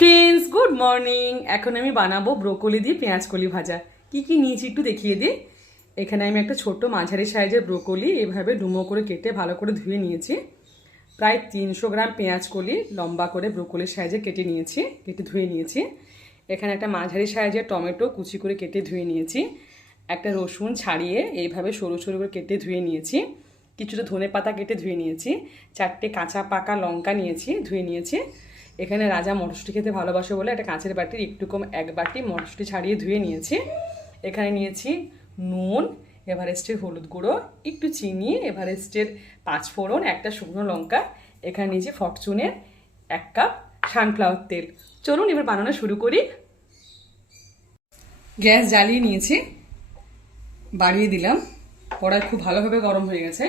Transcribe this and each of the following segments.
Friends good morning এখন আমি বানাবো ব্রোকলি দিয়ে পেঁয়াজ কলি ভাজা। কি কি নিয়েছি একটু দেখিয়ে দিই এখানে আমি একটা ছোট্ট মাঝারি সাইজের ব্রোকলি এভাবে ডুমো করে কেটে ভালো করে ধুয়ে নিয়েছি। প্রায় তিনশো গ্রাম পেঁয়াজ কলি লম্বা করে ব্রোকলির সাইজে কেটে নিয়েছি, কেটে ধুয়ে নিয়েছি। এখানে একটা মাঝারি সাইজের টমেটো কুচি করে কেটে ধুয়ে নিয়েছি। একটা রসুন ছাড়িয়ে এইভাবে সরু সরু করে কেটে ধুয়ে নিয়েছি। কিছুটা ধনে পাতা কেটে ধুয়ে নিয়েছি। চারটে কাঁচা পাকা লঙ্কা নিয়েছি, ধুয়ে নিয়েছি। এখানে রাজা মটরশুঁটি খেতে ভালোবাসে বলে একটা কাঁচের বাটির একটু কম এক বাটি মটরশুঁটি ছাড়িয়ে ধুয়ে নিয়েছি। এখানে নিয়েছি নুন, এভারেস্টের হলুদ গুঁড়ো, একটু চিনি, এভারেস্টের পাঁচ ফোড়ন, একটা শুকনো লঙ্কা। এখানে নিয়েছি ফরচুনের এক কাপ সানফ্লাওয়ার তেল। চলুন এবার বানানো শুরু করি। গ্যাস জ্বালিয়ে নিয়েছি, বাড়িয়ে দিলাম। কড়াই খুব ভালোভাবে গরম হয়ে গেছে।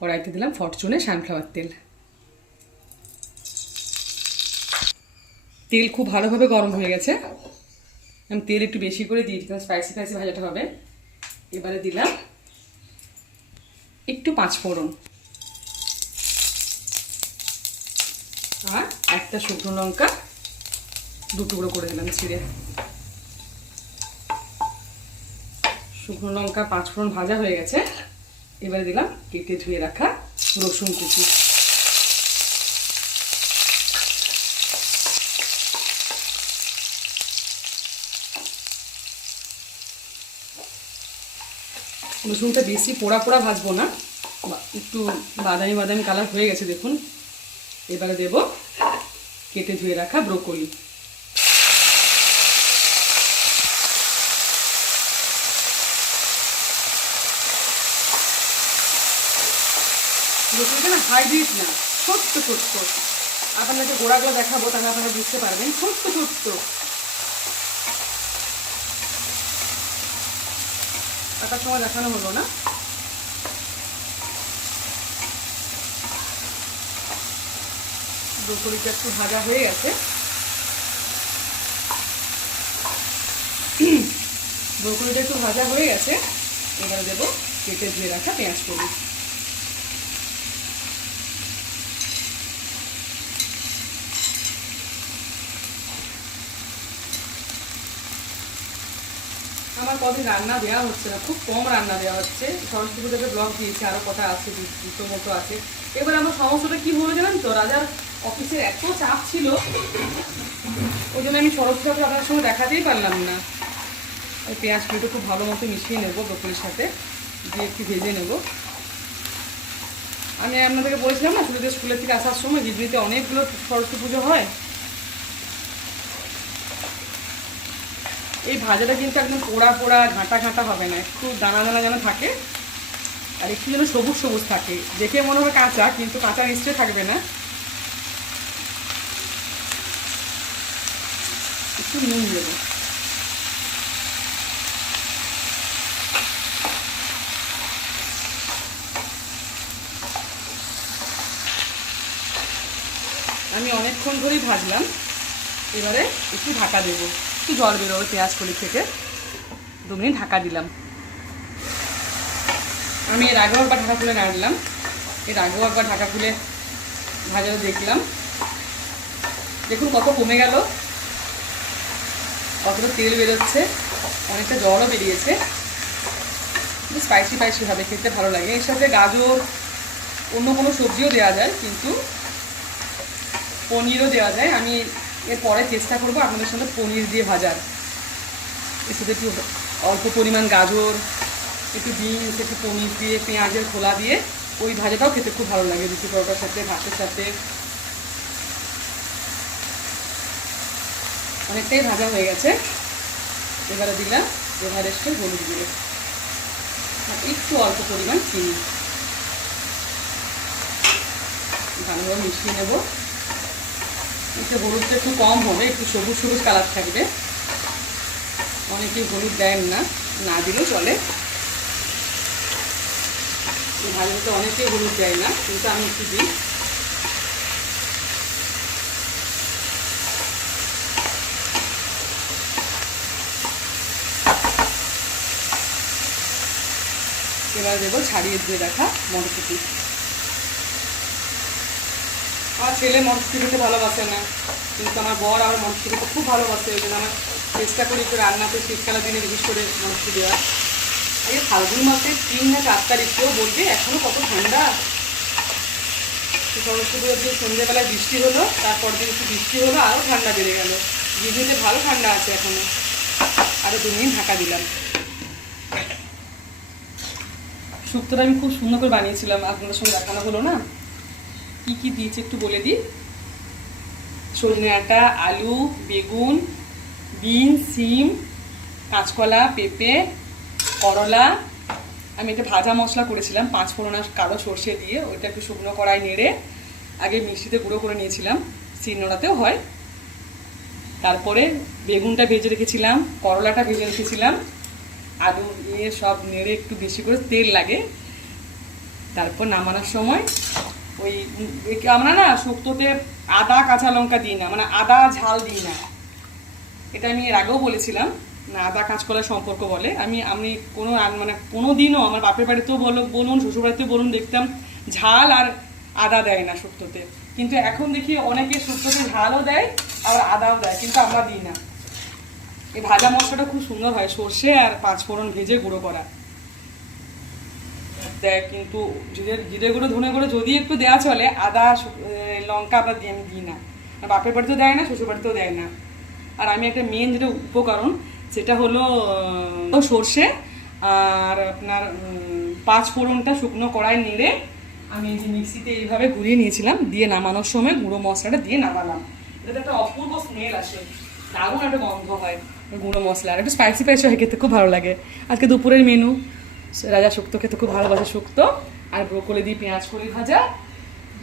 কড়াইতে দিলাম ফরচুনের সানফ্লাওয়ার তেল। তেল খুব ভালোভাবে গরম হয়ে গেছে। আমি তেল একটু বেশি করে দিয়ে দিলাম স্পাইসি স্পাইসি ভাজাটা হবে। এবারে দিলাম একটু পাঁচ ফোড়ন। আর একটা শুকনো লঙ্কা দু টুকরো করে দিলাম ছিঁড়ে। শুকনো লঙ্কা পাঁচ ফোড়ন ভাজা হয়ে গেছে। এবারে দিলাম কেটে ধুয়ে রাখা রসুন কুচি। রসুনটা বেশি পোড়া পোড়া ভাজবো না। একটু বাদামি বাদামি কালার হয়ে গেছে দেখুন। এবারে দেব কেটে ধুয়ে রাখা ব্রোকলি ব্রোকলিটা না হাইব্রিড না, ছোট্ট ছোট্ট। আপনাদেরকে গোড়াগুলো দেখাবো, তাহলে আপনারা বুঝতে পারবেন, ছোট্ট ছোট্ট। কাটার সময় দেখানো হলো না? ব্রোকলিটা একটু ভাজা হয়ে গেছে। ব্রোকলিটা একটু ভাজা হয়ে গেছে। এবার দেবো কেটে ধুয়ে রাখা পেঁয়াজ কলি। কদিন রান্না দেওয়া হচ্ছে না, খুব কম রান্না দেওয়া হচ্ছে। সরস্বতী পুজোতে ব্লগ দিয়েছি আরও কথা আছে দুটো মতো আছে। এবার আমার সমস্যাটা কি হলো জানেন তো? রাজার অফিসের এত চাপ ছিল, ওই জন্য আমি সরস্বতী আপনার সঙ্গে দেখাতেই পারলাম না। ওই পেঁয়াজ কুটো খুব ভালো মতো মিশিয়ে নেব ব্রকলির সাথে, দিয়ে একটু ভেজে নেব। আমি আপনাদেরকে বলেছিলাম না, ছোটোদের স্কুলের থেকে আসার সময় বিজলিতে অনেকগুলো সরস্বতী পুজো হয়। এই ভাজাটা কিন্তু একদম পোড়া পোড়া, ঘাঁটা ঘাঁটা হবে না, একটু দানা দানা যেন থাকে। আর একটু যেন সবুজ সবুজ থাকে। দেখে মনে হবে কাঁচা, কিন্তু কাঁচা নিশ্চয়ই থাকবে না। একটু নুন দেবো। আমি অনেকক্ষণ ধরেই ভাজলাম। এবারে একটু ঢাকা দেবো। একটু জল বেরোবে পেঁয়াজ কলি থেকে। দু মিনিট ঢাকা দিলাম। আমি এর আগেও একবার ঢাকা খুলে নাড়লাম এর আগেও একবার ঢাকা খুলে ভাজাটা দেখলাম। দেখুন কত কমে গেল। কতটা তেল বেরোচ্ছে। অনেকটা জলও বেরিয়েছে। স্পাইসি স্পাইসি হবে, খেতে ভালো লাগে। এর সাথে গাজর, অন্য কোনো সবজিও দেওয়া যায়, কিন্তু পনিরও দেওয়া যায়। আমি এর পরে চেষ্টা করব আপনাদের সঙ্গে পনির দিয়ে ভাজার। এর সাথে একটু অল্প পরিমাণ গাজর, একটু বিনস, একটু পনির দিয়ে, পেঁয়াজের খোলা দিয়ে ওই ভাজাটাও খেতে খুব ভালো লাগে, রুটি পরোটার সাথে, ভাতের সাথে। অনেকটাই ভাজা হয়ে গেছে। এবারে দিলাম এভারেস্টের হলুদ গুঁড়ো আর একটু অল্প পরিমাণ চিনি। ভালোভাবে মিশিয়ে নেব। একটু হলুদটা একটু কম হবে, একটু সবুজ সবুজ কালার থাকবে। অনেকেই হলুদ দেন না না দিলেও চলে। ভাজতে অনেকেই হলুদ দেয় না, কিন্তু আমি একটু দিই। এবার দেবো ছাড়িয়ে দিয়ে রাখা মটরশুঁটি। আমার ছেলে মটরশুঁটি খেতে ভালোবাসে না, কিন্তু আমার বর আমার মটরশুঁটি খেতে খুব ভালোবাসে ওই জন্য আমার চেষ্টা করি একটু রান্নাতে শীতকালের দিনে বিশেষ করে মটরশুঁটি দেওয়া। এই ফাল্গুন মাসে তিন না চার তারিখ কেউ বলবে এখনও কত ঠান্ডা। সরস্বতী পুজোর দিন সন্ধ্যেবেলায় বৃষ্টি হলো, তারপর দিন একটু বৃষ্টি হলো আরও ঠান্ডা বেড়ে গেল। দিদিতে ভালো ঠান্ডা আছে এখনও। আরও দু দিন ঢাকা দিলাম। শুক্তোটা আমি খুব সুন্দর করে বানিয়েছিলাম, আপনাদের সঙ্গে দেখানো হলো না? কি কি দিয়েছে একটু বলে দিই? সজনে ডাঁটা আলু, বেগুন বিন সিম, কাঁচকলা, পেঁপে, করলা। আমি এটা ভাজা মশলা করেছিলাম, পাঁচ ফোড়না কালো সর্ষে দিয়ে। ওইটা একটু শুকনো কড়াই নেড়ে আগে মিষ্টিতে গুঁড়ো করে নিয়েছিলাম, শিলনোড়াতেও হয়। তারপরে বেগুনটা ভেজে রেখেছিলাম, করলাটা ভেজে রেখেছিলাম। আলু নিয়ে সব নেড়ে একটু বেশি করে তেল লাগে। তারপর নামানোর সময় ওই আমরা না শুক্তোতে আদা, কাঁচা লঙ্কা দিই না মানে আদা, ঝাল দিই না। এটা আমি এর আগেও বলেছিলাম, না, আদা কাঁচকলার সম্পর্ক বলে। আমি আমি কোনো মানে কোনো দিনও আমার বাপের বাড়িতেও বলো, বলুন, শ্বশুর বাড়িতেও বলুন, দেখতাম ঝাল আর আদা দেয় না শুক্তোতে। কিন্তু এখন দেখি অনেকে শুক্তোতে ঝালও দেয় আর আদাও দেয়, কিন্তু আমরা দিই না। এই ভাজা মশলাটা খুব সুন্দর হয়, সর্ষে আর পাঁচ ফোড়ন ভেজে গুঁড়ো করা। দেয় কিন্তু জিরে জিরে গুঁড়ো ধনে গুঁড়ো যদি একটু দেওয়া চলে, আদা লঙ্কা আমরা দিয়ে আমি দিই না। বাপের বাড়িতেও দেয় না, শ্বশুর বাড়িতেও দেয় না। আর আমি একটা মেন যেটা উপকরণ, সেটা হলো সর্ষে আর আপনার পাঁচ ফোড়নটা শুকনো কড়াই নেড়ে আমি যে মিক্সিতে এইভাবে ঘুরিয়ে নিয়েছিলাম, দিয়ে নামানোর সময় গুঁড়ো মশলাটা দিয়ে নামালাম। এটাতে একটা অপূর্ব স্মেল আসে। দারুণ একটা গন্ধ হয়। গুঁড়ো মশলা, আর একটু স্পাইসি স্পাইসি হয় খেতে, খুব ভালো লাগে। আজকে দুপুরের মেনু রাজা শুক্তো খেতে খুব ভালোবাসে, শুক্তো। আর ব্রোকলি দিয়ে পেঁয়াজ কলি ভাজা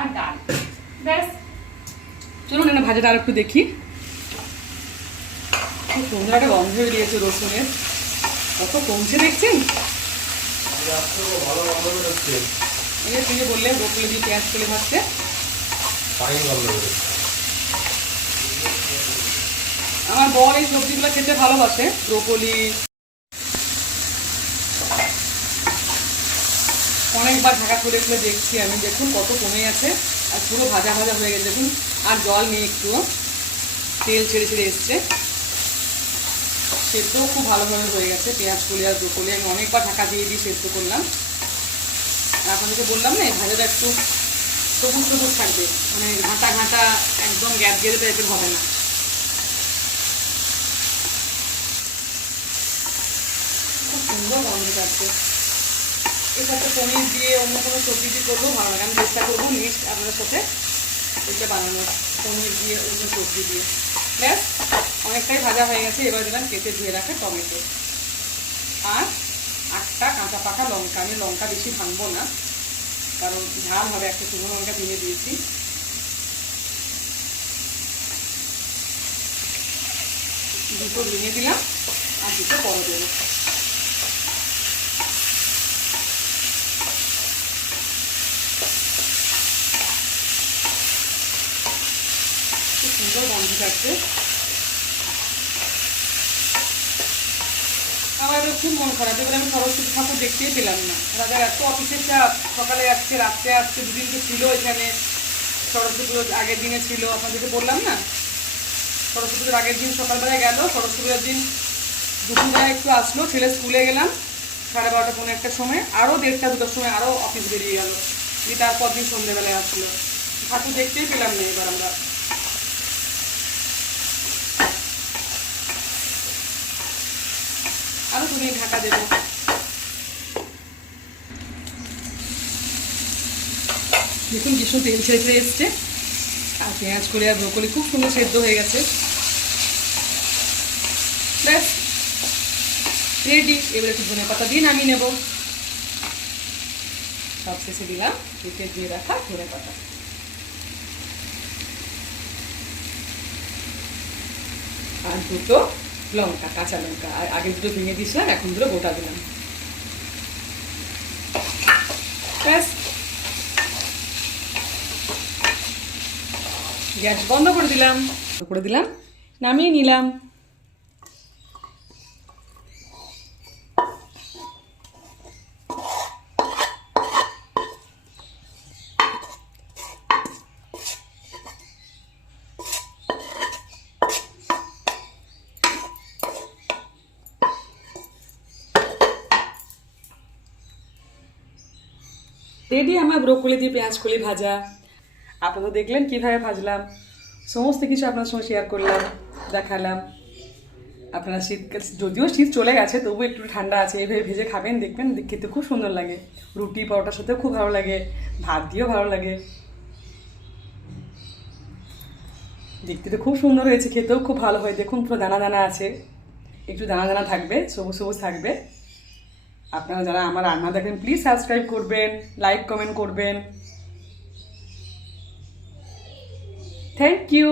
আর ডাল। ব্যাস। চলুন না ভাজাটা আর একটু দেখি সুন্দর একটা গন্ধ বেরিয়েছে রসুনের। কত কমছে দেখছেন? এই যে তুই বললে ব্রোকলি দিয়ে পেঁয়াজ কলি বেরোচ্ছে আমার বর এই সবজিগুলো খেতে ভালোবাসে, ব্রোকলি। অনেকবার ঢাকা খুলে খুলে দেখছি আমি, দেখুন কত কমে গেছে আর পুরো ভাজা ভাজা হয়ে গেছে, দেখুন। আর জল নেই একটু। তেল ছেড়ে ছেড়ে এসছে। সেদ্ধও খুব ভালোভাবে হয়ে গেছে, পেঁয়াজ কলি আর ব্রোকলি। আমি অনেকবার ঢাকা দিয়ে দিয়ে সেদ্ধ করলাম। আপনাদেরকে বললাম না ভাজাটা একটু সবুজ সবুজ থাকবে। মানে ঘাঁটা ঘাঁটা, একদম গ্যাপ গেড়ে টাইপের হবে না। খুব সুন্দর গন্ধ থাকছে এর সাথে পনির দিয়ে অন্য কোনো সবজি দিয়ে করব, ভালো লাগে। আমি চেষ্টা করব নেক্সট আপনাদের সাথে এটা বানানোর, পনির দিয়ে অন্য সবজি দিয়ে। ব্যাস, অনেকটাই ভাজা হয়ে গেছে। এবার দিলাম কেটে ধুয়ে রাখা টমেটো। আর আটটা কাঁচা পাকা লঙ্কা। আমি লঙ্কা বেশি ভাঙবো না, কারণ ঝাল হবে, একটা শুকনো লঙ্কা ভেঙে দিয়েছি। দুটো ভেঙে দিলাম আর দুটো বড় দেবো। সুন্দর গন্ধ থাকছে। আমার এবার খুব মন খারাপ। এবার আমি সরস্বতী ঠাকুর দেখতেই পেলাম না। রাজার এত অফিসের চাপ, সকালে আসছে, রাত্রে আসছে, দুদিন তো ছিল এখানে। সরস্বতী পুজোর আগের দিনে ছিল, আপনাদেরকে বললাম না? সরস্বতী পুজোর আগের দিন সকালবেলায় গেল সরস্বতী পুজোর দিন দুপুরবেলা একটু আসলো, ছেলে স্কুলে গেলাম, সাড়ে বারোটা পনেরো একটার সময় আরও দেড়টা, দুটোর সময় আরও অফিস বেরিয়ে গেল। দিয়ে তারপর দিন সন্ধ্যেবেলায় আসলো। ঠাকুর দেখতেই পেলাম না এবার আমরা। তুমি ঢাকা দেবো। দেখুন কিছু তেল ছেড়ে এসছে। আর পেঁয়াজ, করে আর ব্রোকলি খুব সুন্দর সেদ্ধ হয়ে গেছে। ব্যাস। রেডি এবার একটু ধনে পাতা দিয়ে নামিয়ে নেব। সব শেষে দিলাম। কেটে দিয়ে রাখা ধনে পাতা। আর দুটো লঙ্কা কাঁচা লঙ্কা। আর আগে দুটো ভেঙে দিয়েছিলাম, এখন দুটো গোটা দিলাম। ব্যাস। গ্যাস বন্ধ করে দিলাম। করে দিলাম, নামিয়ে নিলাম। রেডি আমার ব্রোকলি দিয়ে পেঁয়াজ কলি ভাজা। আপনারা দেখলেন কীভাবে ভাজলাম। সমস্ত কিছু আপনার সঙ্গে শেয়ার করলাম, দেখালাম। আপনারা শীতকাল যদিও শীত চলে গেছে, তবু একটু ঠান্ডা আছে, এভাবে ভেজে খাবেন, দেখবেন খেতে খুব সুন্দর লাগে। রুটি পরোটার সাথেও খুব ভালো লাগে, ভাত দিয়েও ভালো লাগে। দেখতে তো খুব সুন্দর হয়েছে, খেতেও খুব ভালো হয়। দেখুন পুরো দানা দানা আছে। একটু দানা দানা থাকবে, সবুজ সবুজ থাকবে। আপনারা যারা আমার রান্না দেখেন প্লিজ সাবস্ক্রাইব করবেন লাইক কমেন্ট করবেন। Thank you